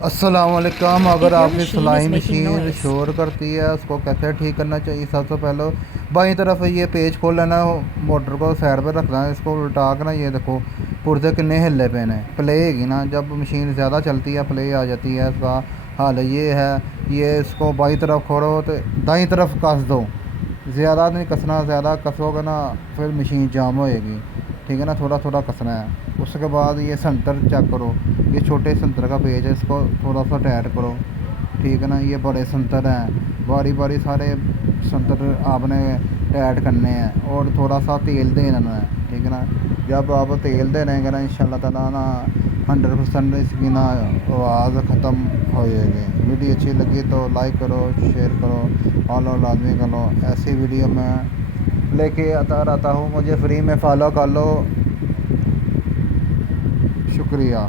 अस्सलामुअलैकुम। अगर If your आपकी machine is सिलाई making मशीन noise, शोर करती है उसको कैसे ठीक करना चाहिए? सबसे पहले बाईं तरफ ये पेज खोल लेना, मोटर को साइड पे रखना है, इसको उल्टा कर ना, ये देखो पुर्जे कितने हिले पे ने, प्ले हैगी ना, जब मशीन ज़्यादा चलती है प्ले आ जाती है। इसका हाल ये है, ये इसको बाईं तरफ खोलो तो दाईं तरफ कस दो, ज़्यादा नहीं कसना, ज़्यादा कसोगे ना फिर मशीन जाम होएगी। ठीक है ना, थोड़ा थोड़ा कसना है। उसके बाद ये सेंटर चेक करो, ये छोटे सेंटर का पेज है, इसको थोड़ा सा टाइट करो। ठीक है ना, ये बड़े सेंटर हैं, बारी बारी सारे सेंटर आपने टाइट करने हैं और थोड़ा सा तेल दे देना है। ठीक है ना, जब आप तेल दे रहेंगे ना इंशाल्लाह ताला ना 100% इसकी ना आवाज़ ख़त्म हो जाएगी। वीडियो अच्छी लगी तो लाइक करो, शेयर करो, फॉलो लाजमी करो। ऐसी वीडियो मैं लेके आता रहता हूँ, मुझे फ्री में फॉलो कर लो। शुक्रिया।